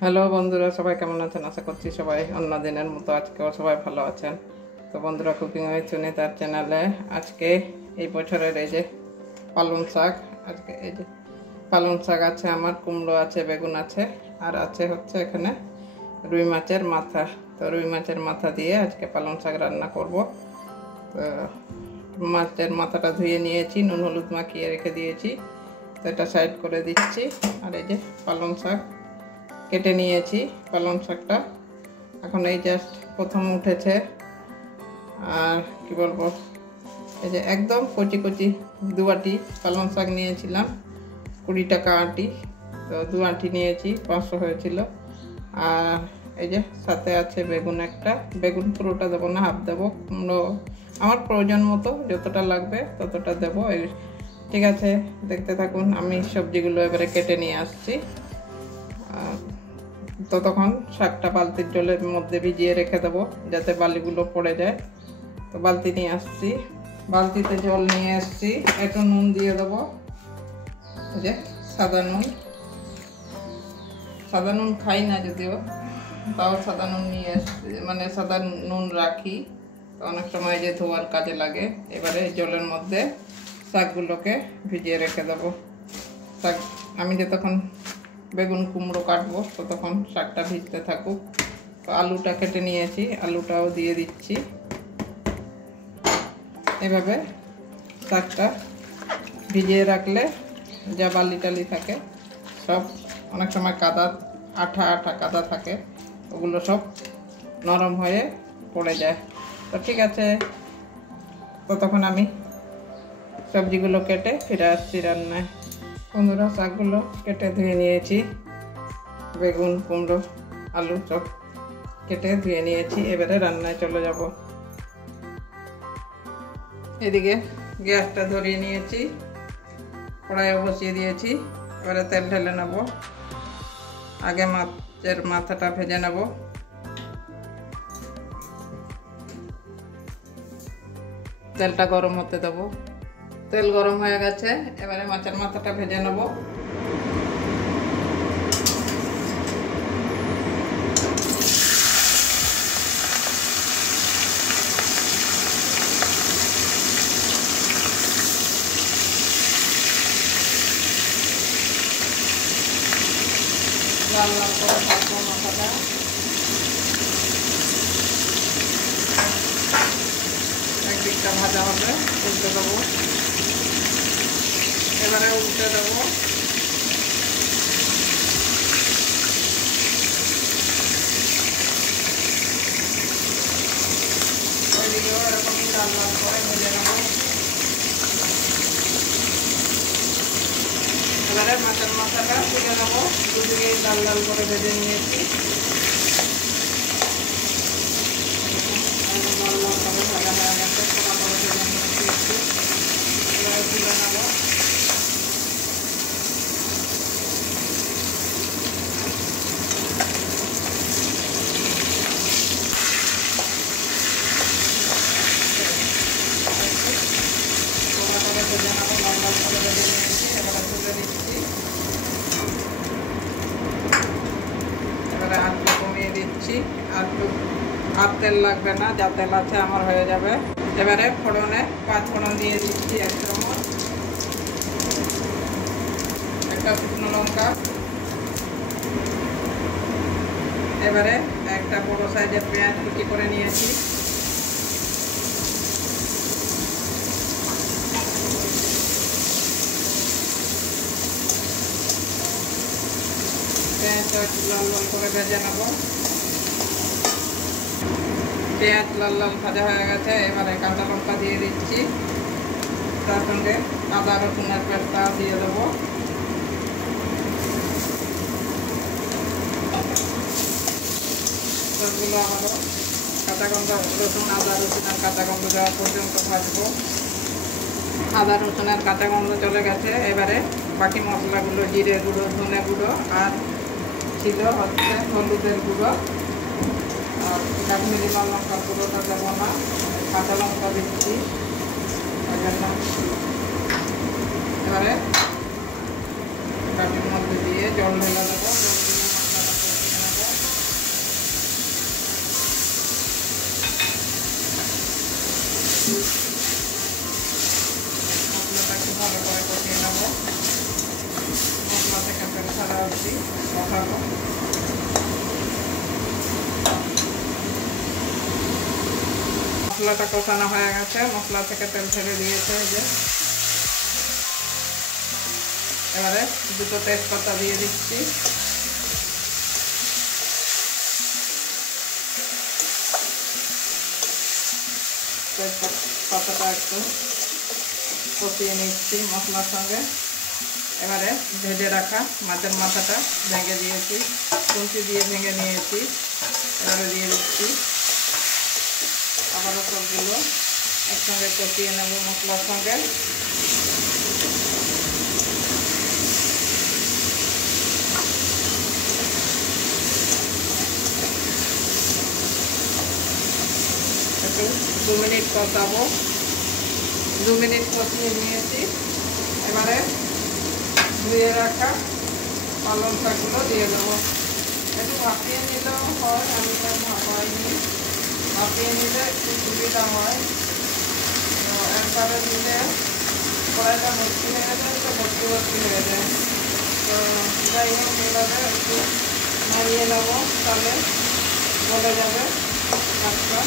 Hello বন্ধুরা, সবাই কেমন আছেন? আশা করছি সবাই অন্য দিনের মতো আজকেও সবাই ভালো আছেন। তো বন্ধুরা, কুকিং উইথ সুনিতার চ্যানেলে আজকে এই বছরের এই যে পালং শাক, আজকে এই যে পালং শাক আছে, আমার কুমড়ো আছে, বেগুন আছে, আর আছে হচ্ছে এখানে রুই মাছের মাথা। তো রুই মাছের মাথা দিয়ে আজকে পালং শাক রান্না করব। তো মাছের মাথাটা ধুয়ে নিয়েছি, নুন হলুদ মাখিয়ে রেখে দিয়েছি, তো এটা সাইড করে দিচ্ছি। আর এই যে পালং শাক কেটে নিয়েছি। পালং শাকটা এখন এই জাস্ট প্রথম উঠেছে। আর কি বলবো, এই যে একদম কচি কচি দু আঁটি পালং শাক নিয়েছিলাম, 20 টাকা আঁটি। তো 2 আঁটি নিয়েছি, 500 হয়েছিল। আর এই যে সাথে আছে বেগুন একটা, বেগুন পুরোটা দেবো না, হাফ দেবো। কুমড়ো আমার প্রয়োজন মতো যতটা লাগবে ততটা দেবো। ঠিক আছে, দেখতে থাকুন। আমি সবজিগুলো এবারে কেটে নিয়ে আসছি। ততক্ষণ শাকটা বালতির জলের মধ্যে ভিজিয়ে রেখে দেবো যাতে বালিগুলো পড়ে যায়। তো বালতি নিয়ে আসছি, বালতিতে জল নিয়ে এসছি, একটু নুন দিয়ে দেবো। এই যে সাদা নুন খাই না যদিও, তাও সাদা নুন নিয়ে এসছি, মানে সাদা নুন রাখি, তো অনেক সময় যে ধোয়ার কাজে লাগে। এবারে জলের মধ্যে শাকগুলোকে ভিজিয়ে রেখে দেবো। শাক আমি যতক্ষণ বেগুন কুমড়ো কাটবো ততক্ষণ শাকটা ভিজতে থাকুক। তো আলুটা কেটে নিয়েছি, আলুটাও দিয়ে দিচ্ছি। এভাবে শাকটা ভিজিয়ে রাখলে যা বালি টালি থাকে সব, অনেক সময় কাদা আঠা কাদা থাকে, ওগুলো সব নরম হয়ে পড়ে যায়। তো ঠিক আছে, ততক্ষণ আমি সবজিগুলো কেটে ফিরে আসছি রান্নায়। বন্ধুরা, শাকগুলো কেটে ধুয়ে নিয়েছি, বেগুন কুমড়ো আলু সব কেটে ধুয়ে নিয়েছি। এবারে রান্নায় চলে যাব। এদিকে গ্যাসটা ধরিয়ে নিয়েছি, কড়াইয়ে বসিয়ে দিয়েছি। এবারে তেল ঢেলে নেব। আগে মাছের মাথাটা ভেজে নেব। তেলটা গরম হতে দেবো। তেল গরম হয়ে গেছে, এবারে মাছের মাথাটা ভেজে নেব। লাল লাল করে ভাজবো মাথাটা। একদিকটা ভাজা হবে, উল্টে দেবো। এবারে উল্টে দেবো। ওইদিকেও এরকমই লাল লাল করে ভেজে নেবো। এবারে মাছের মাথাটা তুলে নেবো। দুদিকে লাল লাল করে ভেজে নিয়েছি। লাল লাল করে ভাজা হয়ে গেছে, পোড়া করে ভেজে নিয়েছি একটু। এবারে তুলে নেবো। পোড়া করে ভেজে নেবো, লাল লাল করে ভেজে নিয়েছি। এবারে তুলে দিচ্ছি। এবারে আলু কমিয়ে দিচ্ছি। আর তেল লাগবে না, যা তেল আছে আমার হয়ে যাবে। এবারে ফোড়নে 5 ফোড়ন দিয়ে দিচ্ছি, 1 চামচ, একটা শুকনো লঙ্কা। এবারে একটা বড় সাইজের পেঁয়াজ কুচি করে নিয়েছি। পেঁয়াজটা একটু লাল লাল করে ভেজে নেব। পেঁয়াজ লাল লাল ভাজা হয়ে গেছে, এবারে কাঁচা লঙ্কা দিয়ে দিচ্ছি। তার সঙ্গে আদা রসুনের পেস্টটা দিয়ে দেবো। সবগুলো আবারও কাঁচা গন্ধ, রসুন আদা রসুনের কাঁচা গন্ধ যাওয়া পর্যন্ত ভাজবো। আদা রসুনের কাঁচা গন্ধ চলে গেছে। এবারে বাকি মশলাগুলো, জিরে গুঁড়ো, ধনে গুঁড়ো, আর ছিল হচ্ছে হলুদের গুঁড়ো, আর কাশ্মীরি লাল লঙ্কার গুঁড়োটা দেবো না, কাঁচা লঙ্কা দিচ্ছি। এবারে বাটির মধ্যে দিয়ে জল ঢেলে দেবো। জল দিয়ে মশলাটা মশলাটা একটু ভালো করে কষিয়ে নেব, মশলা থেকে তেল ছাড়া অবধি কষাবো। মশলাটা কষানো হয়ে গেছে, মশলা থেকে তেল ছেড়ে দিয়েছে। এই যে এবারে দুটো তেজপাতা দিয়ে দিচ্ছি। তেজপাতাটা একটু কষিয়ে নিচ্ছি মশলার সঙ্গে। এবারে ভেজে রাখা মাছের মাথাটা ভেঙে দিয়েছি, খুন্তি দিয়ে ভেঙে নিয়েছি, এবারে দিয়ে দিচ্ছি। আবারও সবগুলো একসঙ্গে কষিয়ে নেব মশলার সঙ্গে। একটু 2 মিনিট কষাবো। 2 মিনিট কষিয়ে নিয়েছি। এবারে ধুয়ে রাখা পালং শাকগুলো দিয়ে দেবো। একটু ভাপিয়ে নিলেও হয়, আমি তো ভাপাইনি। ভাপিয়ে নিলে একটু সুবিধা হয়। তো একবারে দিলে কড়াইটা ভর্তি হয়ে যায়, তো ভর্তি হয়ে যায়। তো যাই হোক, এবারে একটু নাড়িয়ে নেবো, তাহলে গলে যাবে শাকটা।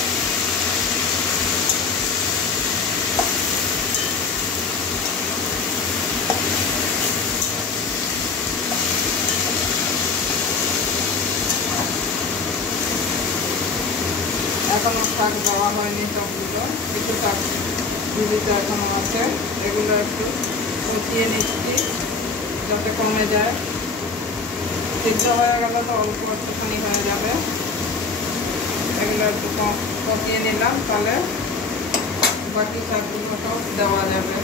এখনো শাক দেওয়া হয়নি, সবগুলো কিছু শাক জীবিত এখনো আছে, এগুলো একটু কষিয়ে নিচ্ছি যাতে কমে যায়। সিদ্ধ হয়ে গেলে তো অল্প একটুখানি হয়ে যাবে। এগুলো একটু কষিয়ে নিলাম, তাহলে বাকি শাকগুলোটাও দেওয়া যাবে।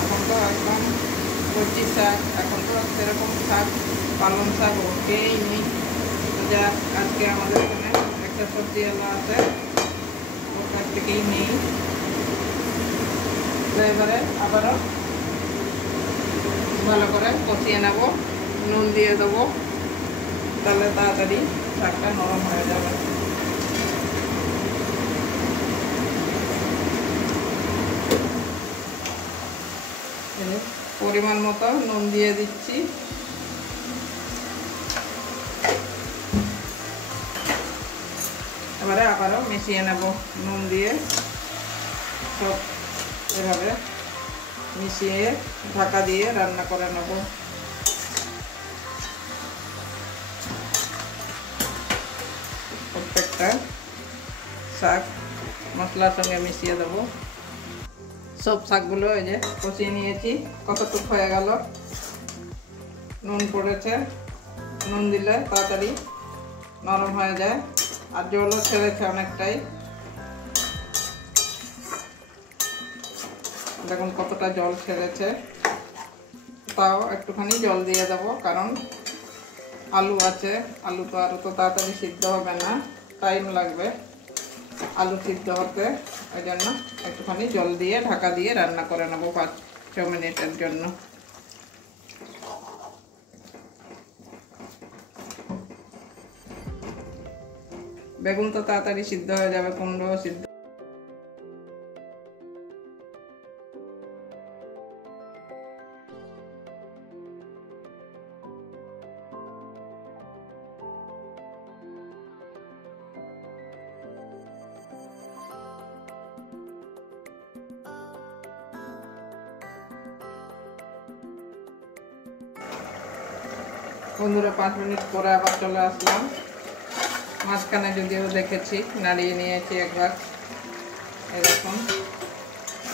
এখন তো একদম কচি শাক, এখন তো সেরকম শাক পালং শাক ওঠেই নেই। যা আজকে আমাদের এখানে একটা সবজি এলা আছে, ওর কাছ থেকেই নেই। এবারে আবারও ভালো করে কষিয়ে নেব, নুন দিয়ে দেবো, তাহলে তাড়াতাড়ি শাকটা নরম হয়ে যাবে। পরিমাণ মতো নুন দিয়ে দিচ্ছি। এবারে আবারও মিশিয়ে নেব নুন দিয়ে, সব এভাবে মিশিয়ে ঢাকা দিয়ে রান্না করে নেব। প্রত্যেকটা শাক মশলার সঙ্গে মিশিয়ে দেবো। সব শাকগুলো এই যে কষিয়ে নিয়েছি। কতটুকু হয়ে গেল, নুন পড়েছে, নুন দিলে তাড়াতাড়ি নরম হয়ে যায়, আর জলও ছেড়েছে অনেকটাই। দেখুন কতটা জল ছেড়েছে। তাও একটুখানি জল দিয়ে দেবো, কারণ আলু আছে, আলু তো আরও তো তাড়াতাড়ি সিদ্ধ হবে না, টাইম লাগবে আলু সিদ্ধ হতে। ওই জন্য একটুখানি জল দিয়ে ঢাকা দিয়ে রান্না করে নেবো 5-6 মিনিটের জন্য। বেগুন তো তাড়াতাড়ি সিদ্ধ হয়ে যাবে, কুমড়ো সিদ্ধ। বন্ধুরা 5 মিনিট পরে আবার চলে আসলাম। মাঝখানে যদিও দেখেছি, নাড়িয়ে নিয়েছি একবার। এরকম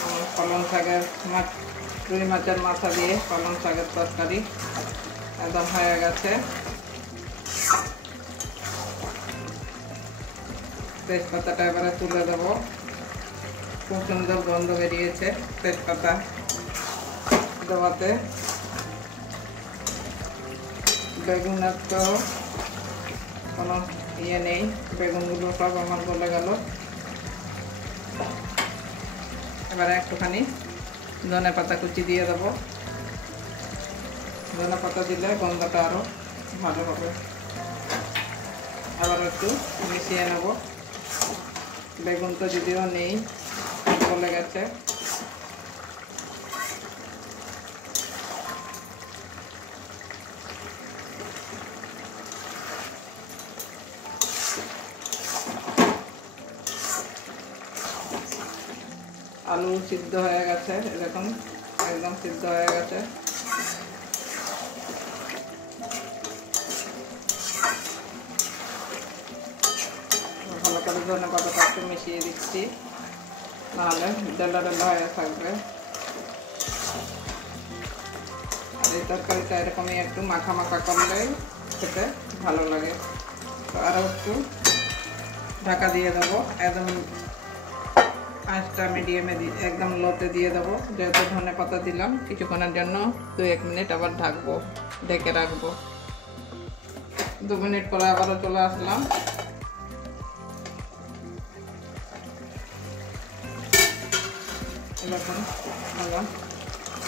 আমার পালং শাকের রুই মাছের মাথা দিয়ে পালং শাকের তরকারি একদম হয়ে গেছে। তেজপাতাটা এবারে তুলে দেবো। খুব সুন্দর গন্ধ বেরিয়েছে তেজপাতা দেওয়াতে। বেগুনের তো কোনো ইয়ে নেই, বেগুনগুলো সব আমার গলে গেল। এবারে একটুখানি ধনে পাতা কুচি দিয়ে দেবো। ধনে পাতা দিলে গন্ধটা আরও ভালো হবে। আবার একটু মিশিয়ে নেব। বেগুন তো যদিও নেই, গলে গেছে। আলু সিদ্ধ হয়ে গেছে, এরকম একদম সিদ্ধ হয়ে গেছে। ভালো করে ধনে পাতাটা একটু মিশিয়ে দিচ্ছি, নাহলে ডেলা ডেলা হয়ে থাকবে। আর এই তরকারিটা এরকমই একটু মাখা মাখা করলে খেতে ভালো লাগে। তো আরও একটু ঢাকা দিয়ে দেবো, একদম আঁচটা মিডিয়ামে একদম লোতে দিয়ে দেবো। যেহেতু ধনে পাতা দিলাম, কিছুক্ষণের জন্য 2-1 মিনিট আবার ঢাকবো, ঢেকে রাখবো। 2 মিনিট পরে আবারও চলে আসলাম। এরকম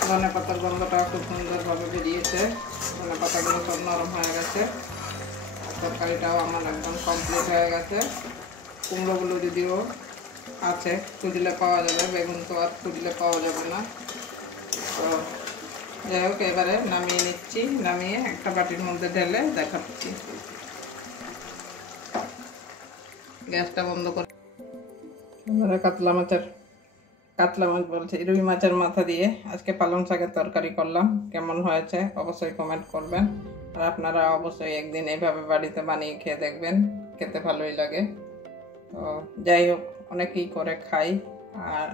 ধনে পাতার গন্ধটা খুব সুন্দরভাবে বেরিয়েছে, ধনে পাতাগুলো সব নরম হয়ে গেছে। তরকারিটাও আমার একদম কমপ্লিট হয়ে গেছে। কুমড়োগুলো যদিও আছে, খুঁজলে পাওয়া যাবে, বেগুন তো আর খুঁজলে পাওয়া যাবে না। তো যাই হোক, এবারে নামিয়ে নিচ্ছি, নামিয়ে একটা বাটির মধ্যে ঢেলে দেখাচ্ছি। গ্যাসটা বন্ধ করে এবারে কাতলা মাছ বলছি, রুই মাছের মাথা দিয়ে আজকে পালং শাকের তরকারি করলাম। কেমন হয়েছে অবশ্যই কমেন্ট করবেন। আর আপনারা অবশ্যই একদিন এইভাবে বাড়িতে বানিয়ে খেয়ে দেখবেন, খেতে ভালোই লাগে। তো যাই হোক, অনেকেই করে খাই, আর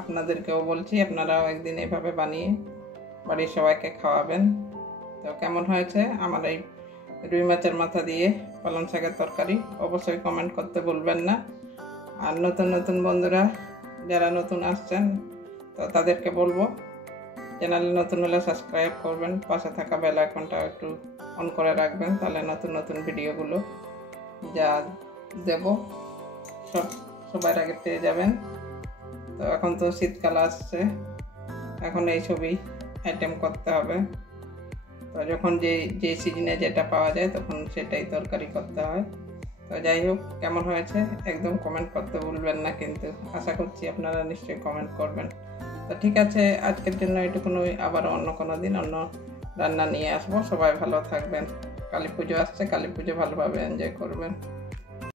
আপনাদেরকেও বলছি আপনারাও একদিন এইভাবে বানিয়ে বাড়ির সবাইকে খাওয়াবেন। তো কেমন হয়েছে আমার এই রুই মাছের মাথা দিয়ে পালং শাকের তরকারি অবশ্যই কমেন্ট করতে ভুলবেন না। আর নতুন নতুন বন্ধুরা যারা নতুন আসছেন, তো তাদেরকে বলবো চ্যানেলে নতুন হলে সাবস্ক্রাইব করবেন, পাশে থাকা বেল আইকনটা একটু অন করে রাখবেন, তাহলে নতুন নতুন ভিডিওগুলো যা দেব সবার আগে পেয়ে যাবেন। তো এখন তো শীতকাল আসছে, এখন এই সবই আইটেম করতে হবে। তো যখন যে সিজনে যেটা পাওয়া যায় তখন সেটাই তরকারি করতে হয়। তো যাই হোক, কেমন হয়েছে একদম কমেন্ট করতে ভুলবেন না, কিন্তু আশা করছি আপনারা নিশ্চয়ই কমেন্ট করবেন। তো ঠিক আছে, আজকের জন্য এটুকুনই। আবার অন্য কোনো দিন অন্য রান্না নিয়ে আসবো। সবাই ভালো থাকবেন। কালী পুজো আসছে, কালী পুজো ভালোভাবে এনজয় করবেন।